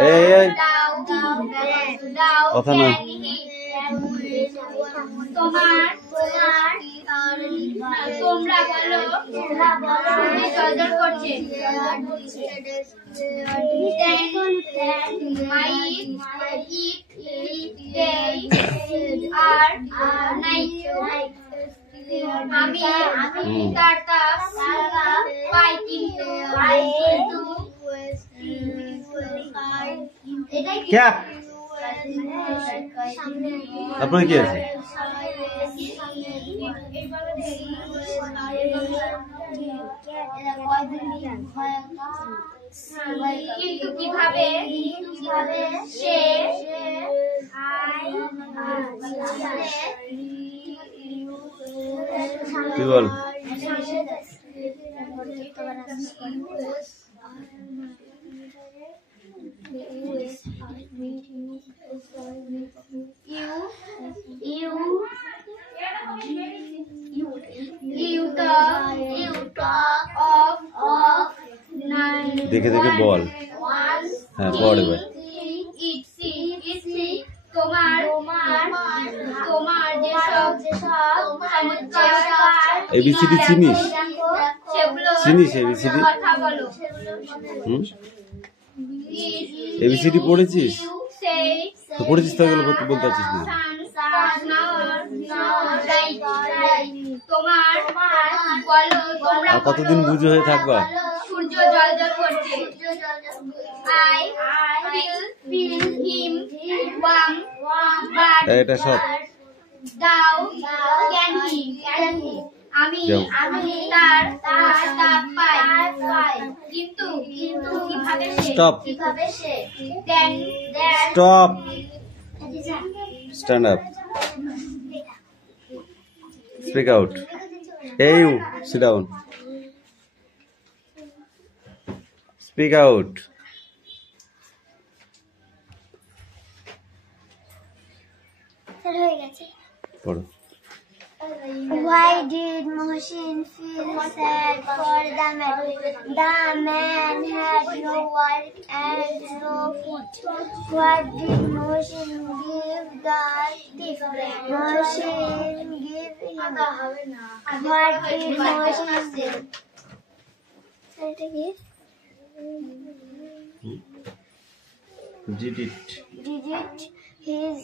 এই কথা না তোমরা বলো জল করছে আমি তার পাই কিন্তু ক্যাপ তারপরে কি আছে কিন্তু কিভাবে সে কি বল দেখে দেখে বল হ্যাঁ পড় এবার এবিসিডি চিনিস চিনিস এবিসিডি এবিসিডি পড়েছিস তো পড়েছিস তো এগুলো বলতে পারছিস না আর কতদিন বুঝে হয়ে থাকবা সূর্য জল জল করছে এটা সব আমি তার পাই কিন্তু কিভাবে stop stop stand up speak out hey you sit down speak out পড়ো Why did Mohsin feel sad for the man? The man had no work and no food. What did Mohsin give the thief? Mohsin gave him. What did Mohsin do? Did it His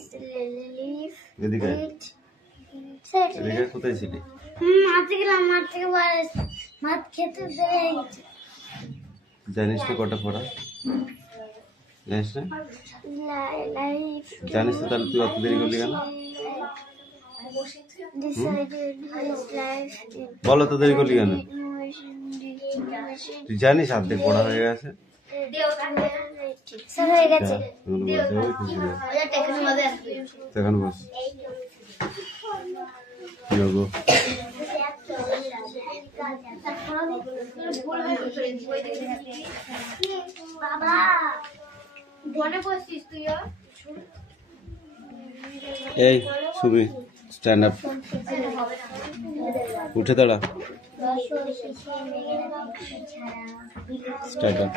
leaf এদিকে eat? এদিকে কোথায় ছিলি মাঠে গেলাম মাঠ থেকে মাছ খেতে দেয় জানিস না কটা পড়া জানিস না জানিস তো তাহলে তুই অত দেরি করলি কেন বলো তো দেরি করলি কেন তুই জানিস অর্ধেক পড়া হয়ে গেছে হয়ে গেছে এখন বস যোগো এই সুবি স্ট্যান্ড আপ উঠে দাঁড়া স্ট্যান্ড আপ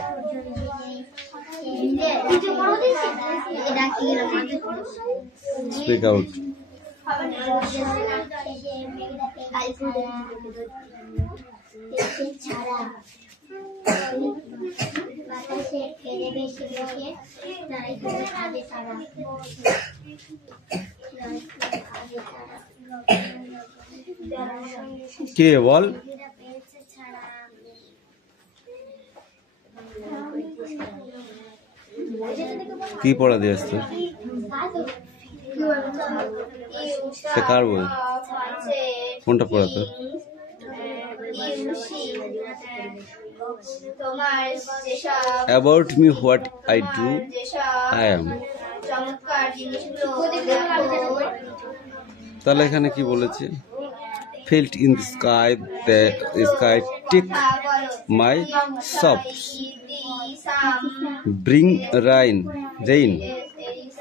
স্পিক আউট কে বল কি পড়া দিয়ে আসতো সে কার বই কোনটা পড়াতো About me, what I do, I am. তাহলে এখানে কি বলেছে felt in the sky, the sky take my sobs, bring rain,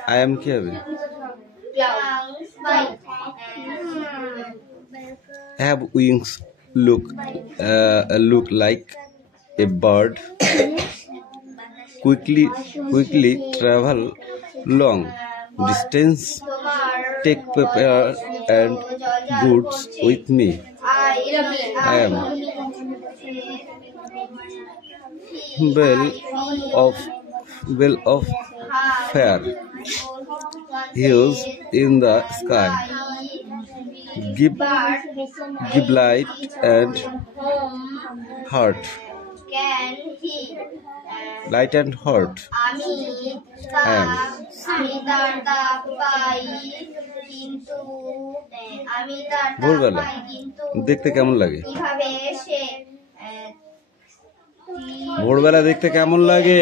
I am কি হবে have wings, look like a bird, quickly travel long distance, take paper and goods with me. I am bell of fire hues in the sky, give light and heart. Light and heart. I am. ভোরবেলা দেখতে কেমন লাগে? ভোরবেলা দেখতে কেমন লাগে?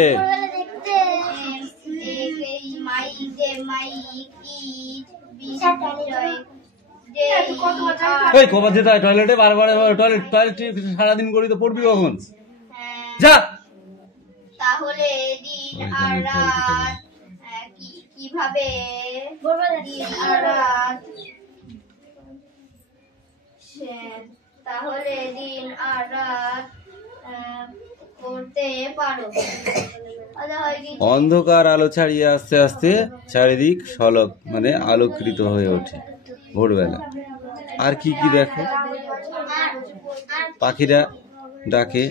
খবর যেতে হয় টয়লেটে বারবার টয়লেট সারাদিন করি তো পড়বি কখন? যা। তাহলে দিন আর রাত কিভাবে দিন আর রাত তাহলে দিন আর রাত করতে পারো। অন্ধকার আলো ছাড়িয়ে আস্তে আস্তে চারিদিক ঝলক মানে আলোকৃত হয়ে ওঠে ভোরবেলা। আর কি কি দেখো? পাখিরা ডাকে,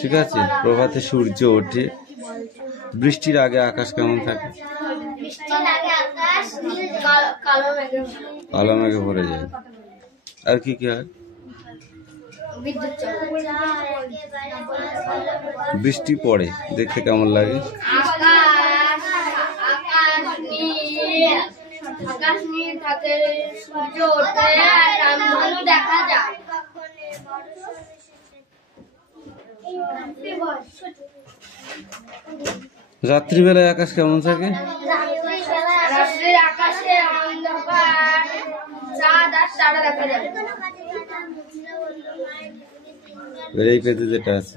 ঠিক আছে, প্রভাতে সূর্য ওঠে, বৃষ্টির আগে আকাশ কেমন থাকে? কালো মেঘে ভরে যায়। আর কি কি হয়? বৃষ্টি পড়ে, দেখতে কেমন লাগে? আকাশ নীল থাকে, সূর্য ওঠে, রামধনু দেখা যায়। রাত্রিবেলায় আকাশ কেমন থাকে? রাত্রির আকাশে অন্ধকার, চাঁদ আর তারা দেখা যায়। এই পেতে যেটা আছে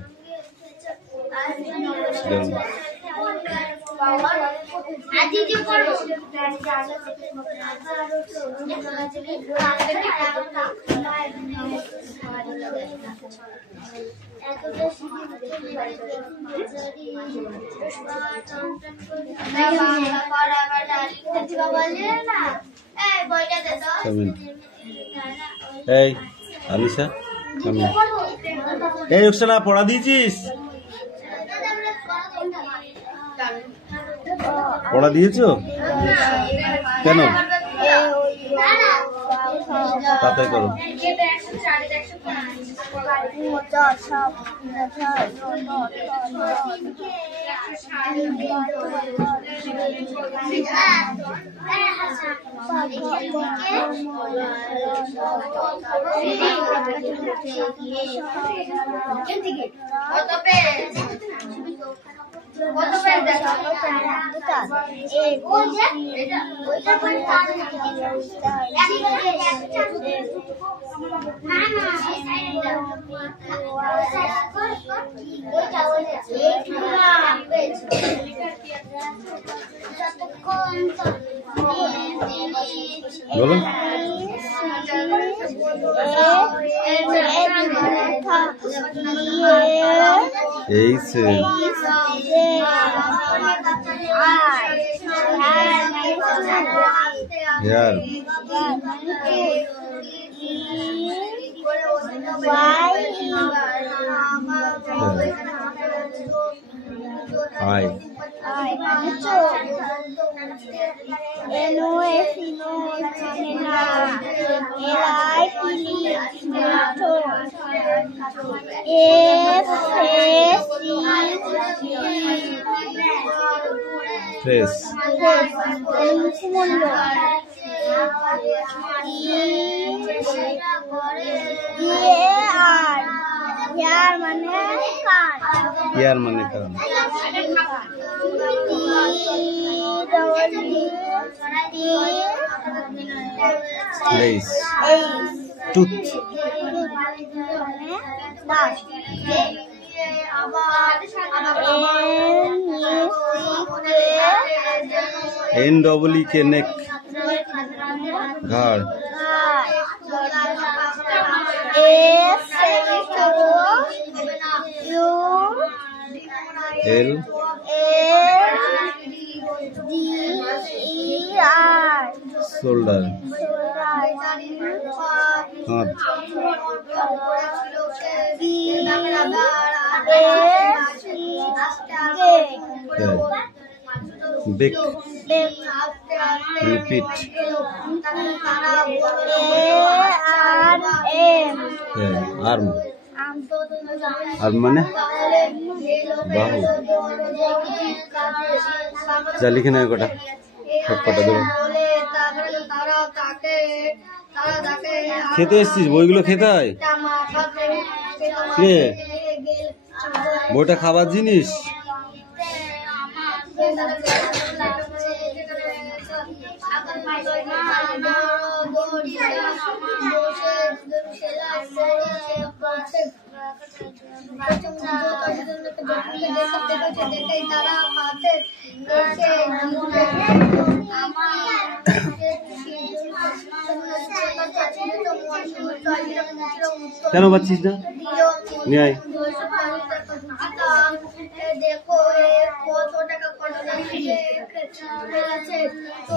এই আলিশা, এই রুকসানা পড়া দিয়েছিস? পড়া দিয়েছো? কেন? তাতে করো। বলো। এই সে यार आई Fresh. यार माने कान Lace. Tooth. NEEK neck. Ghad L কাঁধ। বেক। রিপিট। আর্ম। আর্ম মানে বাহু। যা লিখে নেয় কটা, সব কটা দেবো। খেতে এসছিস, বইগুলো খেতে হয়। বইটা খাবার জিনিস। কেন পাচ্ছিস না? নিয়ে আয়।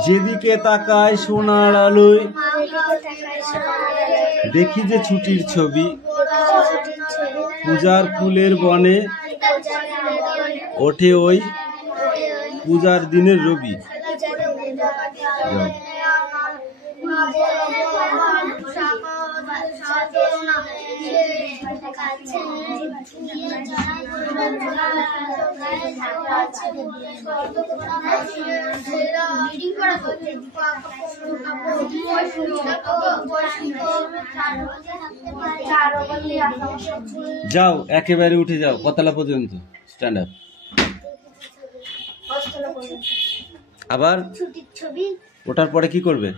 যেদিকে তাকায় সোনার আলোয় দেখি যে ছুটির ছবি, পূজার ফুলের বনে ওঠে ওই পূজার দিনের রবি। যাও একেবারে উঠে যাও, কতলা পর্যন্ত স্ট্যান্ড আপ। আবার ওঠার পরে কি করবে?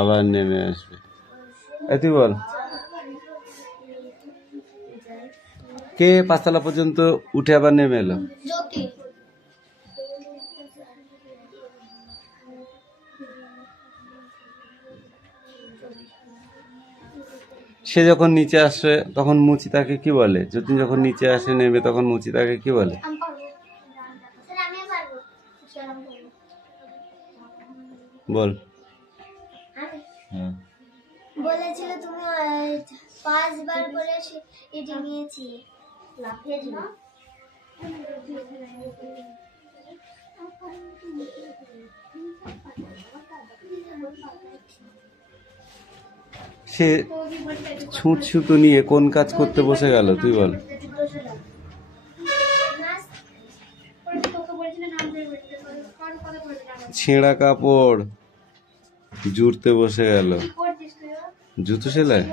আবার নেমে আসবে। তুই বল, কে পাঁচতলা পর্যন্ত উঠে আবার নেমে এলো? সে যখন নিচে আসে তখন মুচি তাকে কি বলে? যতীন যখন নিচে আসে নেমে তখন মুচি তাকে কি বলে? বল। বলেছিল তুমি 5 বার করে এটি নিয়েছি। সে ছুঁচ ছুতো নিয়ে কোন কাজ করতে বসে গেল তুই বল। ছেঁড়া কাপড় জুড়তে বসে গেল। জুতো সেলাই।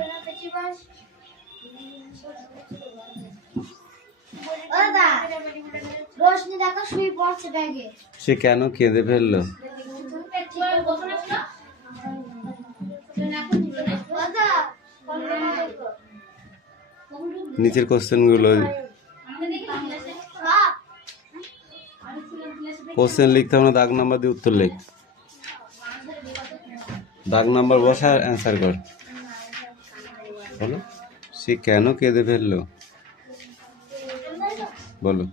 সে কেন কেঁদে ফেললো? নিচের কোশ্চেন গুলো কোশ্চেন লিখতে হবে না, দাগ নাম্বার দিয়ে উত্তর লিখ। দাগ নাম্বার বসা অ্যান্সার কর। বলো সে কেন কেঁদে ফেললো বলো।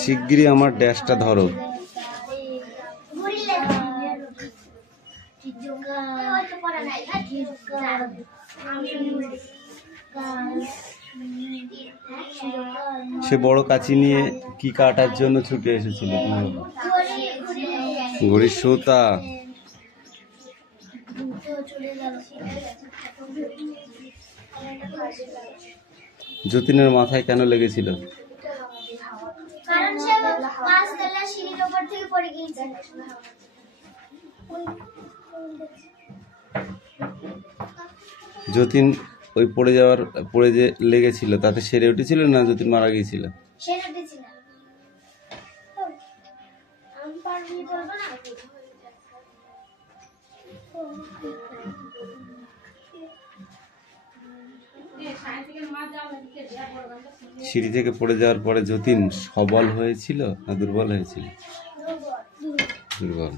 শিগগিরই আমার ড্যাশটা ধরো। সে বড় কাঁচি নিয়ে কি কাটার জন্য ছুটে এসেছিল? ঘড়ির সুতা। যতীনের মাথায় কেন লেগেছিল? যতীন ওই পড়ে যে লেগেছিল তাতে সেরে উঠেছিল না যতীন মারা গিয়েছিল? সিঁড়ি থেকে পড়ে যাওয়ার পরে যতীন সবল হয়েছিল না দুর্বল হয়েছিল? দুর্বল।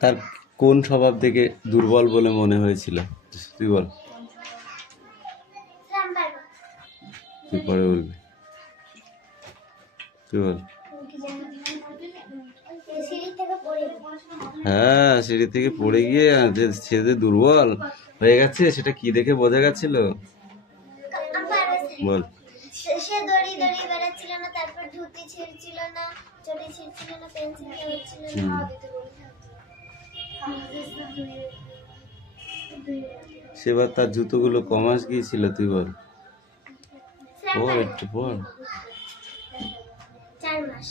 তার কোন স্বভাব থেকে দুর্বল বলে মনে হয়েছিল তুই বল। তুই পরে বলবি, তুই বল। হ্যাঁ, সিঁড়ি থেকে পড়ে গিয়ে যে ছেলে দুর্বল হয়ে গেছে সেটা কি দেখে বোঝা গেছিল? বল। সে দড়ি দড়ি বেড়াচ্ছিল না, তারপর ধুতি ছিঁড়ছিল না, চটি ছিঁড়ছিল না, পেন্সিল ছিঁড়ছিল না। সেবার তার জুতোগুলো কমাস গিয়েছিল, তুই বল। পড় একটু পড়। 4 মাস।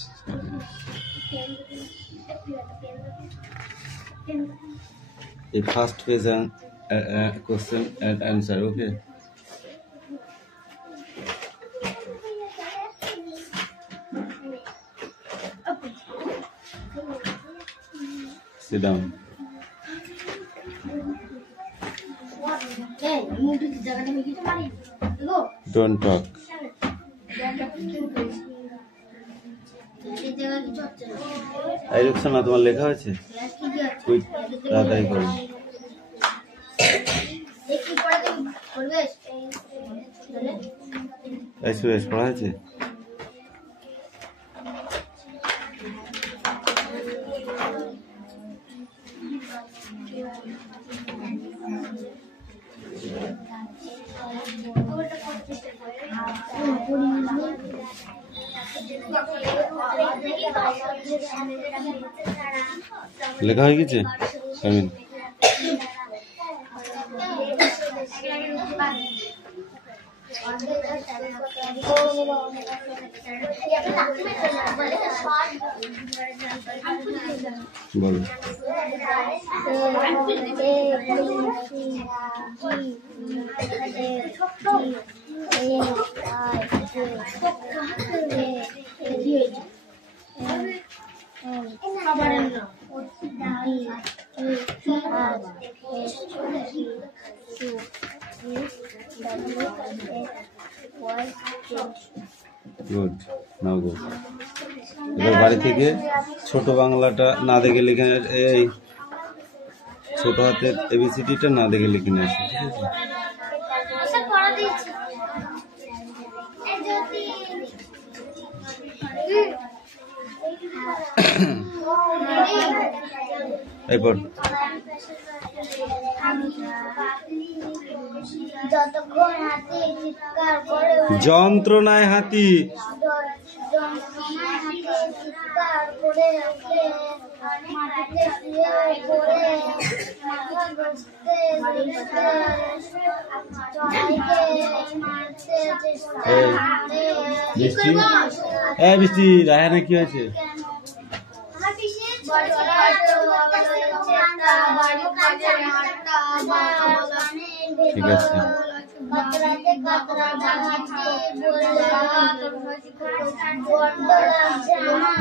A first page question and answer, okay? Sit down. Don't talk. এই রুকসানা, তোমার লেখা হয়েছে? তাড়াতাড়ি করো। এই সুরেশ, পড়া হয়েছে? লেখা হয়ে গেছে? আমিন। বলো। গুড, নাও গো। এবার বাড়ি থেকে ছোট বাংলাটা না দেখে লিখে, এই ছোট হাতের এবিসিডিটা না দেখে লিখে নিয়ে আসো, ঠিক আছে? এরপর যতক্ষণ হাতি চিৎকার করে যন্ত্রণায় হাতি চিৎকার করে ওঠে, মাটিতে শুয়ে পড়ে মাথা ঘষতে চড়াইকে মারতে চেষ্টা করে। বৃষ্টি, এই বৃষ্টি, রায়হানা কি হয়েছে? ঠিক আছে।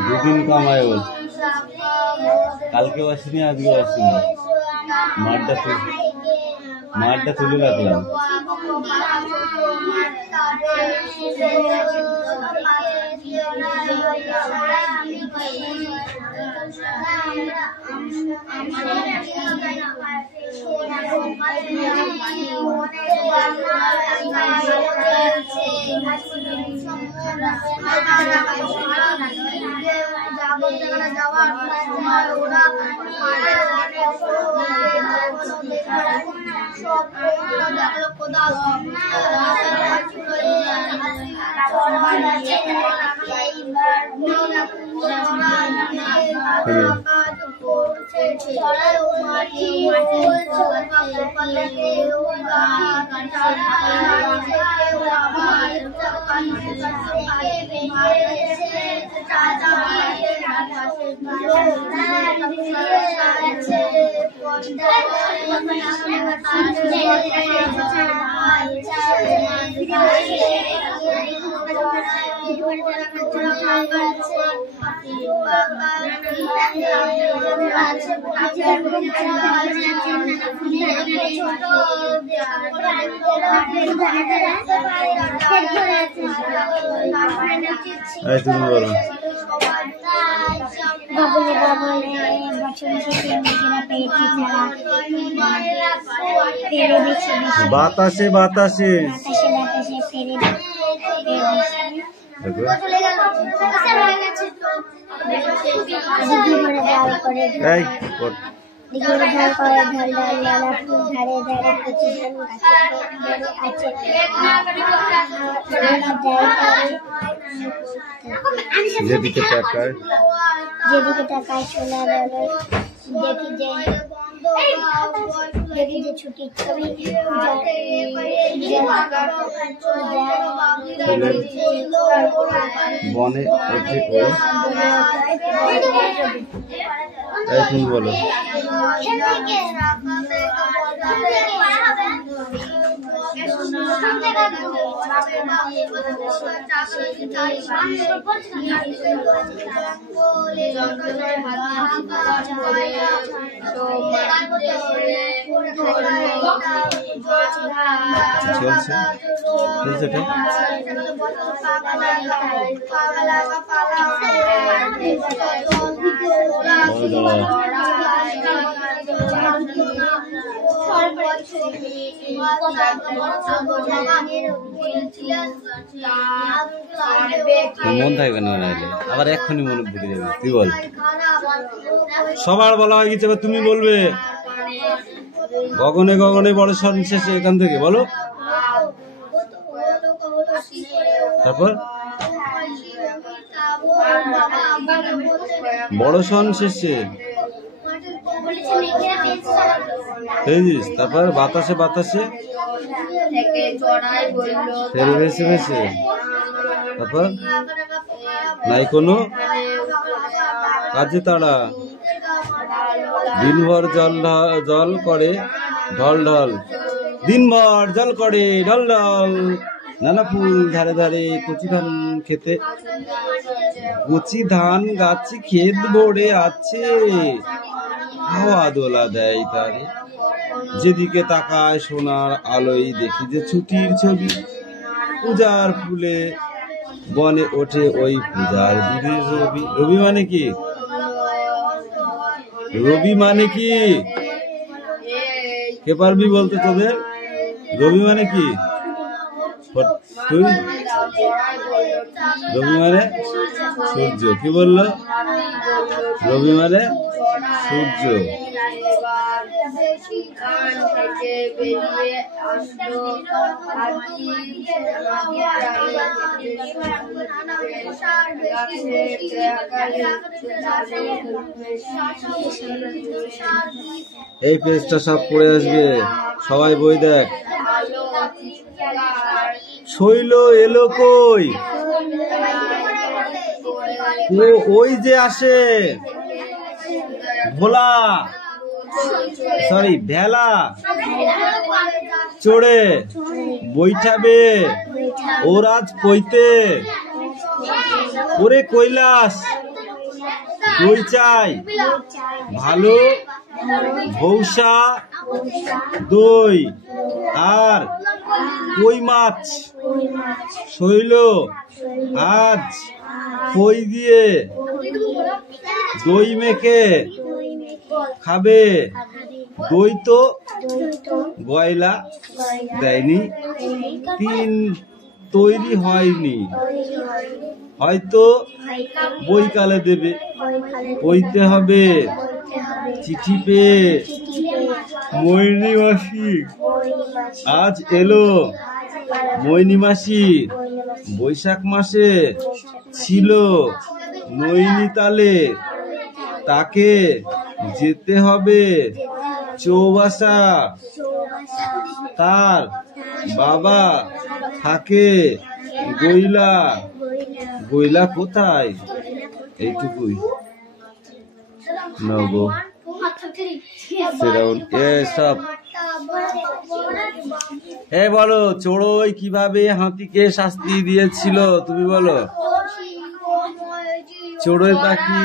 দুদিন কামায় বল, কালকেও আসিনি, আজকেও আসিনি। মাঠটা তুলে রাখলাম। তুমি বলো। বাবুলে বাবুলে বছর বাতাসে বাতাসে বাতাসে বাতাসে ফেরে এই পড়। দিঘির ধার করে ঢল ঢল নানা ফুল ধারে ধারে কচি ধান গাছে আছে যেদিকে তাকায় সোনার আলো দেখি যে ছুটির ছবি বনে ওঠে ওই তুমি বলো চলছে মন থাকবে না নাইলে আবার এক্ষুনি মনে ভুলে যাবে। তুই বল, সবার বলা হয়ে গেছে, এবার তুমি বলবে। গগনে গগনে বড় সন শেষে এখান থেকে বলো, তারপর বড় সন শেষে, তারপর বাতাসে বাতাসে ফেরে ভেসে ভেসে, তারপর নাই কোনো কাজে তারা দিনভর জল করে ঢল ঢল, দিনভর জল করে ঢল ঢল, নানা ফুল ধারে ধারে কচি ধান খেতে, কচি ধান গাছে ক্ষেত ভরে আছে, হাওয়া দোলা দেয় তারে, যেদিকে তাকায় সোনার আলোয় দেখি যে ছুটির ছবি, পূজার ফুলে বনে ওঠে ওই পূজার দিনের রবি। রবি মানে কি? রবি মানে কি? কে পারবি বলতে তোদের? রবি মানে কি? তুই? রবি মানে সূর্য। কি বললো? রবি মানে সূর্য। এই পেজটা সব পড়ে আসবে, সবাই বই দেখ। শৈল এলো কই? ও ওই যে আসে ভোলা, সরি ভেলা চড়ে বৈঠাবে ওর আজ পইতে, ওরে কৈলাস কই চাই ভালো ভৌসা দই আর কই মাছ, শৈল আজ কই দিয়ে দই মেখে খাবে, দই তো গয়লা দেয়নি, তিন তৈরি হয়নি, হয়তো বইকালে দেবে, বইতে হবে চিঠি পেয়ে মৈনী মাসি আজ এলো, মৈনী মাসি বৈশাখ মাসে ছিল নৈনিতালে, তাকে যেতে হবে চৌবাসা, তার বাবা থাকে গইলা, গইলা কোথায়? এইটুকুই নগো সব। এ বলো, চড়ুই কিভাবে হাতিকে শাস্তি দিয়েছিল? তুমি বলো। চড়ুই পাখি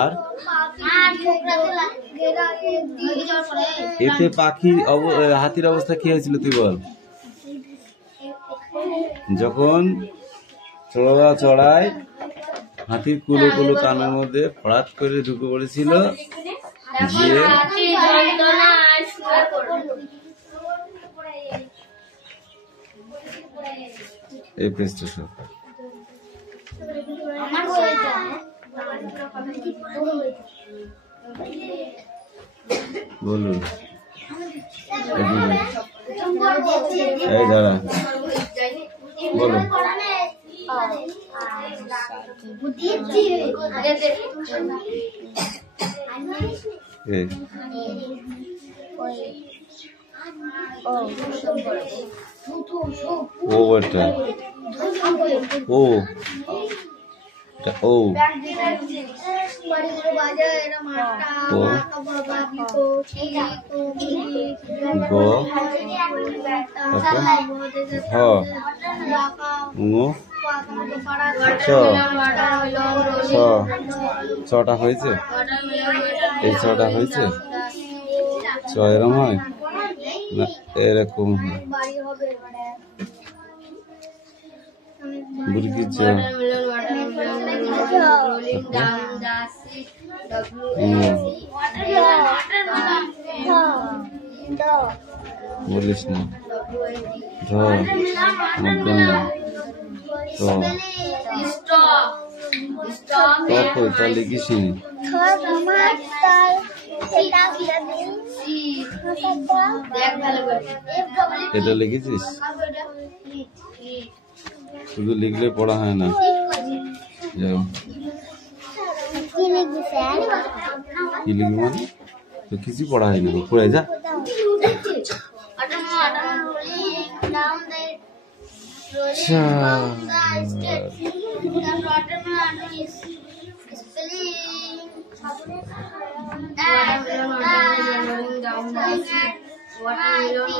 আর এতে পাখি হাতির অবস্থা কি হয়েছিল তুই বল? যখন চড়া চড়ায় হাতির কুলো কুলো কানের মধ্যে ফড়াত করে ঢুকে পড়েছিল, গিয়ে এই পেজটা সব বলুন। এই দাঁড়া বলুন। ও এটা ও এটা ও ছটা হয়েছে, এই ছটা হয়েছে, ছ এরকম হয় না এরকম হয়। বুড়কির চ বলিস না ধ তা লিখিস নি। এটা লিখেছিস? শুধু লিখলে পড়া হয় না। যাও কি লিখবি মানে তো কিছু পড়া হয় না, পড়ে যা।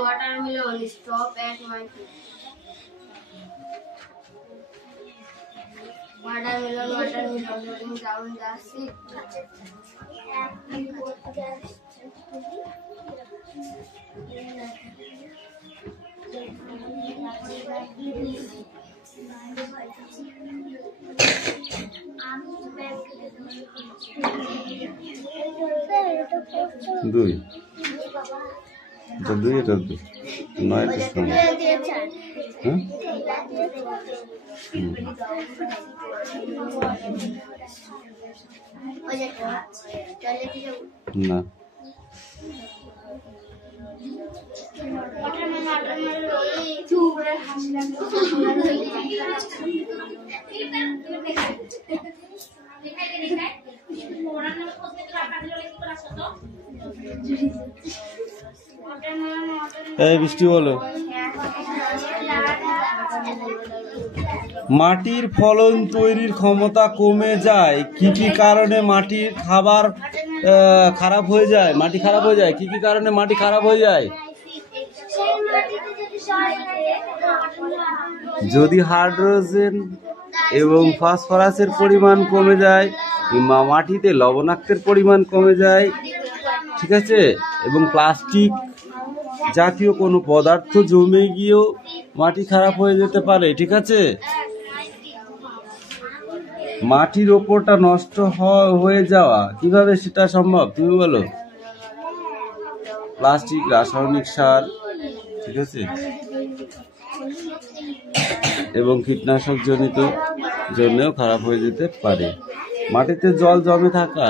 Watermelon, stop at my feet. Watermelon, rolling down the seat. দুই এটা দুই এটা দুই নয়টা সময়। হ্যাঁ না এই বৃষ্টি বলো। মাটির ফলন তৈরির ক্ষমতা কমে যায় কি কি কারণে মাটির খাবার খারাপ হয়ে যায়? মাটি খারাপ হয়ে যায় কি কি কারণে মাটি খারাপ হয়ে যায়? যদি হাইড্রোজেন এবং ফসফরাসের পরিমাণ কমে যায় কিংবা মাটিতে লবণাক্তের পরিমাণ কমে যায়, ঠিক আছে, এবং প্লাস্টিক জাতীয় কোনো পদার্থ জমে গিয়েও মাটি খারাপ হয়ে যেতে পারে, ঠিক আছে। মাটির ওপরটা নষ্ট হয়ে যাওয়া কিভাবে সেটা সম্ভব তুমি বলো? প্লাস্টিক, রাসায়নিক সার, ঠিক আছে, এবং কীটনাশক জনিত জন্যও খারাপ হয়ে যেতে পারে। মাটিতে জল জমে থাকা,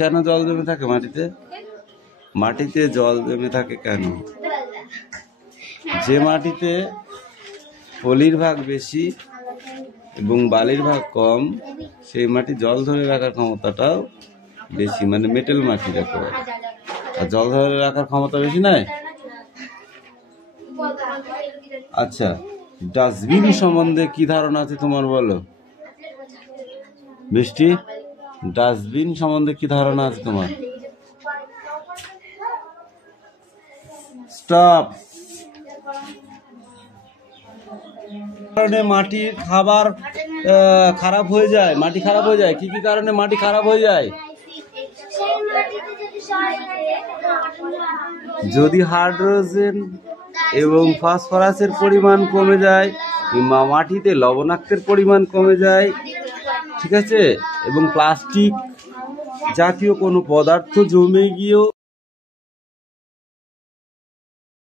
কেন জল জমে থাকে মাটিতে? মাটিতে জল জমে থাকে কেন? যে মাটিতে পলির ভাগ বেশি এবং বালির ভাগ কম, সেই মাটি জল ধরে রাখার ক্ষমতাটাও বেশি, মানে মেটেল মাটি রাখা। আর জল ধরে রাখার ক্ষমতা বেশি নয়। আচ্ছা, ডাস্টবিন সম্বন্ধে কি ধারণা আছে তোমার বলো বৃষ্টি? ডাস্টবিন সম্বন্ধে কি ধারণা আছে তোমার? স্টপ। কারণে মাটির খাবার খারাপ হয়ে যায়, মাটি খারাপ হয়ে যায় কি কি কারণে মাটি খারাপ হয়ে যায়? যদি হাইড্রোজেন এবং ফসফরাসের পরিমাণ কমে যায় কিংবা মাটিতে লবণাক্তের পরিমাণ কমে যায়, ঠিক আছে, এবং প্লাস্টিক জাতীয় কোনো পদার্থ জমে গিয়েও